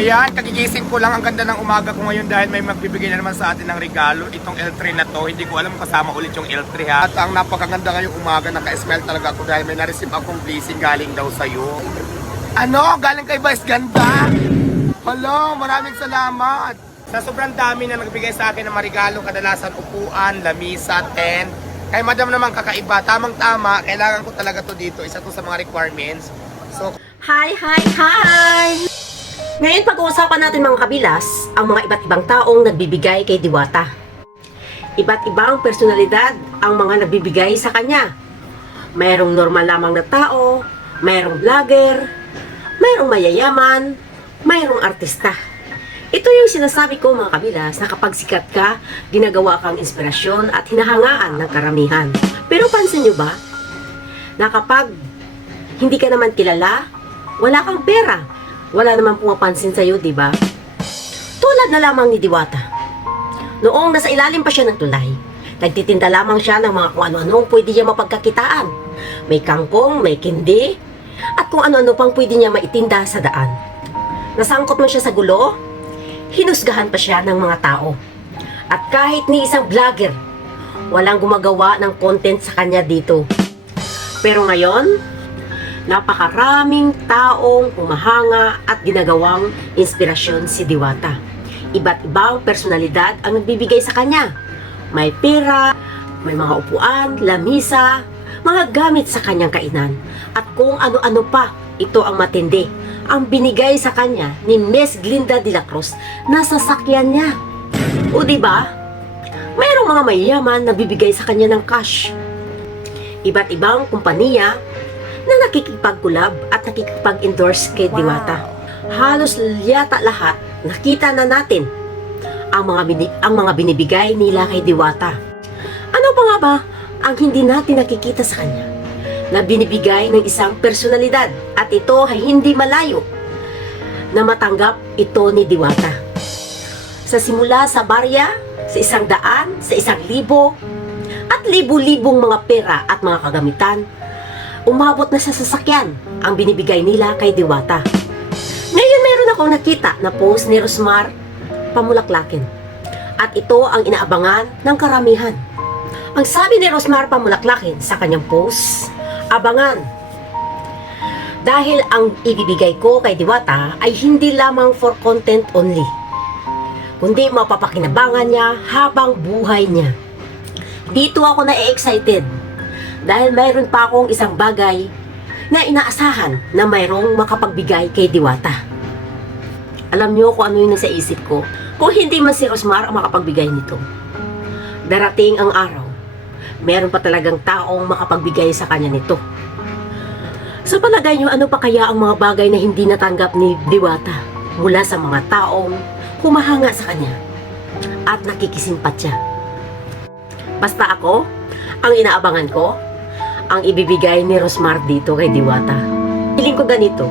Ayan, kagigising ko lang. Ang ganda ng umaga ko ngayon dahil may magbibigay na naman sa atin ng regalo. Itong L3 na to, hindi ko alam kung kasama ulit yung L3 ha. At ang napakaganda ngayong umaga, naka-smile talaga ako dahil may na-receive akong blessing galing daw sa'yo. Ano? Galing kay Vice Ganda? Hello, maraming salamat. Sa sobrang dami na nagbigay sa akin ng marigalo, kadalasan upuan, lamisa, tent. Kay madam naman kakaiba, tamang-tama, kailangan ko talaga to dito. Isa to sa mga requirements. So, Hi! Ngayon pag-uusapan natin mga kabilas, ang mga iba't ibang taong nagbibigay kay Diwata. Iba't ibang personalidad ang mga nagbibigay sa kanya. Mayroong normal lamang na tao, mayroong vlogger, mayroong mayayaman, mayroong artista. Ito yung sinasabi ko mga kabilas na kapag sikat ka, ginagawa kang inspirasyon at hinahangaan ng karamihan. Pero pansin nyo ba, na kapag hindi ka naman kilala, wala kang pera, wala naman pumapansin sa'yo, di ba? Tulad na lamang ni Diwata. Noong nasa ilalim pa siya ng tulay, nagtitinda lamang siya ng mga kung ano-ano pwede niya mapagkakitaan. May kangkong, may kindi, at kung ano-ano pang pwede niya maitinda sa daan. Nasangkot man siya sa gulo, hinusgahan pa siya ng mga tao. At kahit ni isang vlogger, walang gumagawa ng content sa kanya dito. Pero ngayon, napakaraming taong humahanga at ginagawang inspirasyon si Diwata. Iba't ibang personalidad ang nagbibigay sa kanya. May pera, may mga upuan, lamisa, mga gamit sa kanyang kainan. At kung ano-ano pa, ito ang matindi. Ang binigay sa kanya ni Miss Glinda de la Cruz na sasakyan niya. O diba? Mayroong mga mayayaman na bibigay sa kanya ng cash. Iba't ibang kumpanya na nakikipag-collab at nakikipag-endorse kay Diwata. Halos yata lahat nakita na natin ang mga binibigay nila kay Diwata. Ano pa nga ba ang hindi natin nakikita sa kanya na binibigay ng isang personalidad at ito ay hindi malayo na matanggap ito ni Diwata. Sa simula sa barya, sa 100, sa 1,000 at libu-libong mga pera at mga kagamitan, umabot na sa sasakyan ang binibigay nila kay Diwata. Ngayon meron akong nakita na post ni Rosmar Pamulaklakin. At ito ang inaabangan ng karamihan. Ang sabi ni Rosmar Pamulaklakin sa kanyang post, abangan. Dahil ang ibibigay ko kay Diwata ay hindi lamang for content only, kundi mapapakinabangan niya habang buhay niya. Dito ako na-excited dahil mayroon pa akong isang bagay na inaasahan na mayroong makapagbigay kay Diwata. Alam niyo kung ano yung nasa isip ko? Kung hindi man si Rosmar ang makapagbigay nito, darating ang araw, meron pa talagang taong makapagbigay sa kanya nito. Sa palagay niyo, ano pa kaya ang mga bagay na hindi natanggap ni Diwata mula sa mga taong humahanga sa kanya at nakikisimpatya? Basta ako, ang inaabangan ko, ang ibibigay ni Rosmar dito kay Diwata. Feeling ko ganito.